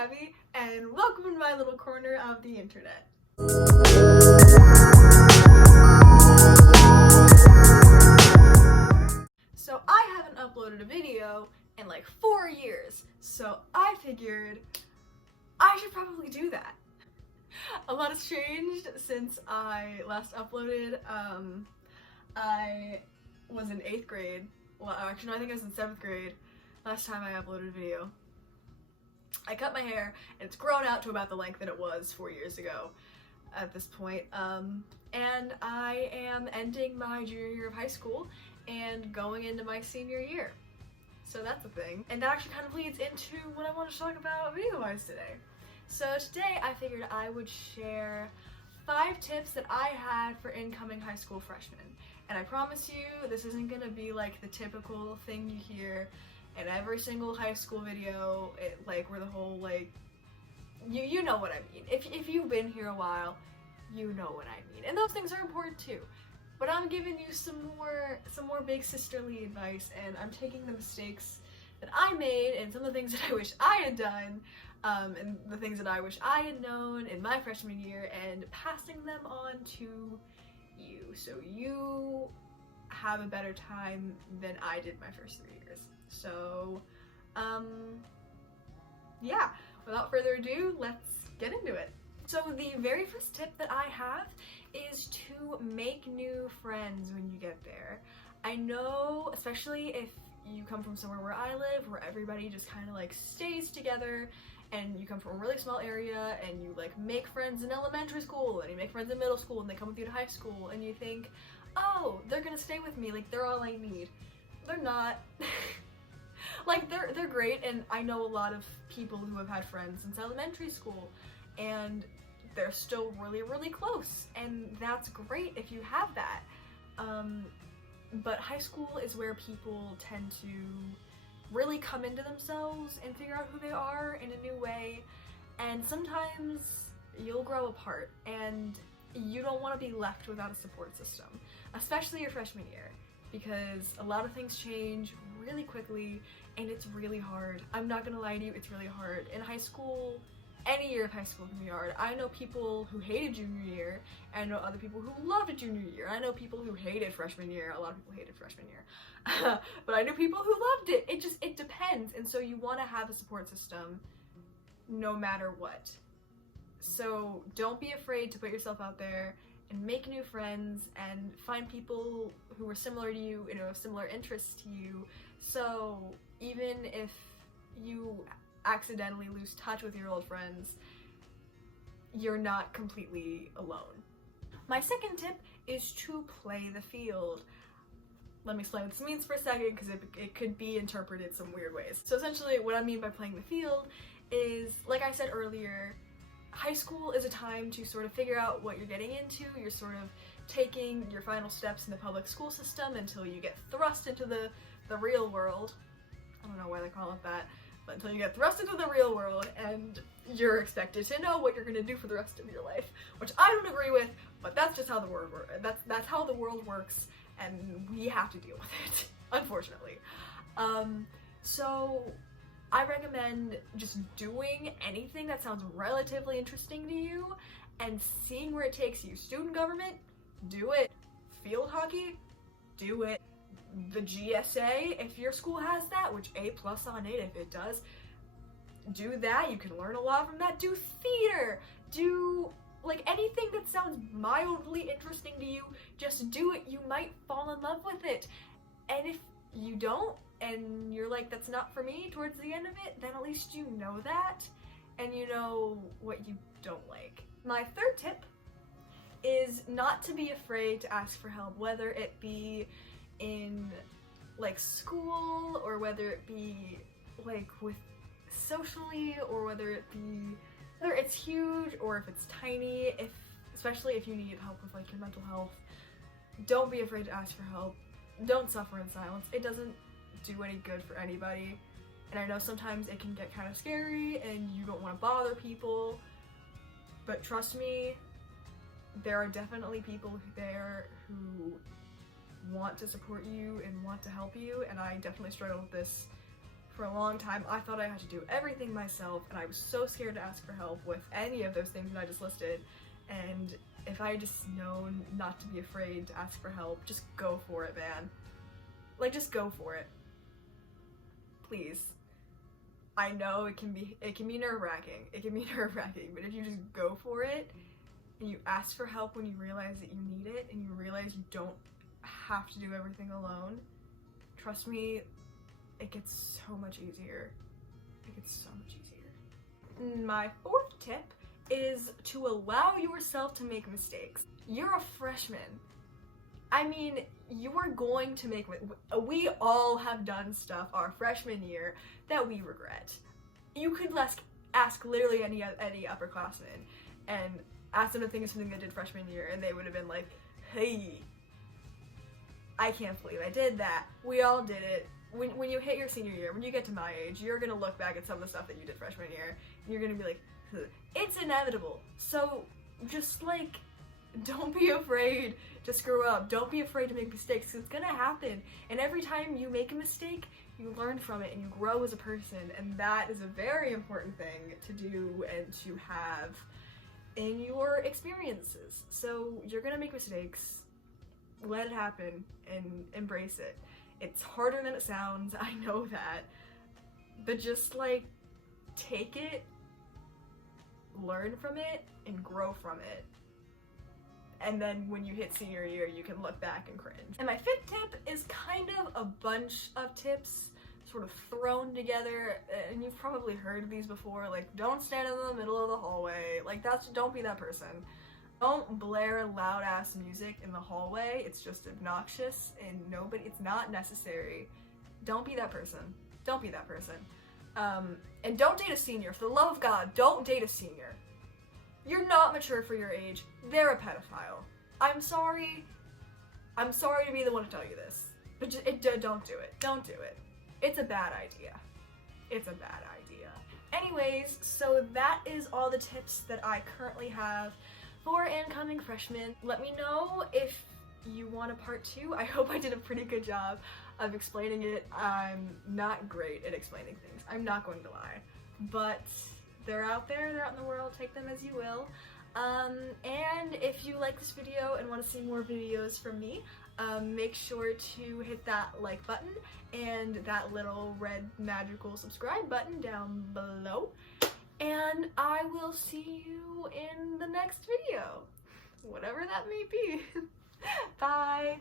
Gabby, and welcome to my little corner of the internet. So I haven't uploaded a video in like 4 years, so I figured I should probably do that. A lot has changed since I last uploaded. I was in 8th grade. Well, actually, no, I think I was in 7th grade last time I uploaded a video. I cut my hair, and it's grown out to about the length that it was 4 years ago at this point. And I am ending my junior year of high school and going into my senior year. So that's a thing. And that actually kind of leads into what I want to talk about video-wise today. So today I figured I would share 5 tips that I had for incoming high school freshmen. And I promise you, this isn't gonna be like the typical thing you hear in every single high school video, where the whole you know what I mean. If you've been here a while, you know what I mean. And those things are important too. But I'm giving you some more big sisterly advice, and I'm taking the mistakes that I made and some of the things that I wish I had done, and the things that I wish I had known in my freshman year, and passing them on to you, so you have a better time than I did my first 3 years. So, yeah, without further ado, let's get into it. So the very first tip that I have is to make new friends when you get there. I know, especially if you come from somewhere where I live, where everybody just kind of stays together, and you come from a really small area, and you make friends in elementary school, and you make friends in middle school, and they come with you to high school, and you think, oh, they're gonna stay with me, they're all I need. They're not. They're great, and I know a lot of people who have had friends since elementary school, and they're still really, really close, and that's great if you have that. But high school is where people tend to really come into themselves and figure out who they are in a new way, and sometimes you'll grow apart, and you don't want to be left without a support system, especially your freshman year, because a lot of things change really quickly, and it's really hard. I'm not gonna lie to you, it's really hard. In high school, any year of high school can be hard. I know people who hated junior year, and I know other people who loved junior year. I know people who hated freshman year. A lot of people hated freshman year. But I know people who loved it. It depends. And so you want to have a support system no matter what. So don't be afraid to put yourself out there and make new friends and find people who are similar to you, similar interests to you. So even if you accidentally lose touch with your old friends, you're not completely alone. My second tip is to play the field. Let me explain what this means for a second, because it could be interpreted some weird ways. So essentially what I mean by playing the field is, like I said earlier, high school is a time to sort of figure out what you're getting into. You're sort of taking your final steps in the public school system until you get thrust into the real world. I don't know why they call it that. Until you get thrust into the real world, and you're expected to know what you're going to do for the rest of your life, which I don't agree with, but that's just how the world works. That's how the world works, and we have to deal with it, unfortunately. So I recommend just doing anything that sounds relatively interesting to you and seeing where it takes you. Student government, do it. Field hockey, do it. The GSA, if your school has that, which A+ on 8 if it does, do that. You can learn a lot from that. Do theater, do anything that sounds mildly interesting to you, just do it. You might fall in love with it. And if you don't, and you're like, that's not for me towards the end of it, then at least you know that, and you know what you don't like. My third tip is not to be afraid to ask for help, whether it be in school, or whether it be with socially, or whether it's huge or if it's tiny. Especially if you need help with your mental health, don't be afraid to ask for help. Don't suffer in silence. It doesn't do any good for anybody, and I know sometimes it can get kind of scary and you don't want to bother people, but trust me, there are definitely people there who want to support you and want to help you, and I definitely struggled with this For a long time, I thought I had to do everything myself, and I was so scared to ask for help with any of those things that I just listed. And if I had just known not to be afraid to ask for help, just go for it, man. Like, just go for it. Please. I know it can be nerve-wracking. It can be nerve-wracking, but if you just go for it, and you ask for help when you realize that you need it, and you realize you don't have to do everything alone, trust me, it gets so much easier. It gets so much easier. My fourth tip is to allow yourself to make mistakes. You're a freshman. I mean, you are going to make, we all have done stuff our freshman year that we regret. You could ask literally any upperclassman and ask them to think of something they did freshman year, and they would have been like, hey, I can't believe I did that. We all did it. When you hit your senior year, when you get to my age, you're gonna look back at some of the stuff that you did freshman year, and you're gonna be like, it's inevitable. So just like, don't be afraid to screw up. Don't be afraid to make mistakes, because it's gonna happen. And every time you make a mistake, you learn from it and you grow as a person, and that is a very important thing to do and to have in your experiences. So you're gonna make mistakes, let it happen, and embrace it. It's harder than it sounds, I know that, but just like, take it, learn from it, and grow from it. And then when you hit senior year, you can look back and cringe. And my fifth tip is kind of a bunch of tips sort of thrown together, and you've probably heard these before, like, don't stand in the middle of the hallway, like, don't be that person. Don't blare loud ass music in the hallway, it's just obnoxious and it's not necessary. Don't be that person. Don't be that person. And don't date a senior. For the love of God, don't date a senior. You're not mature for your age. They're a pedophile. I'm sorry to be the one to tell you this, but just, don't do it. Don't do it. It's a bad idea. It's a bad idea. Anyways, so that is all the tips that I currently have for incoming freshmen. Let me know if you want a part 2. I hope I did a pretty good job of explaining it. I'm not great at explaining things, I'm not going to lie, but they're out there, they're out in the world, take them as you will. And if you like this video and want to see more videos from me, make sure to hit that like button and that little red magical subscribe button down below. And I will see you in the next video, whatever that may be. Bye!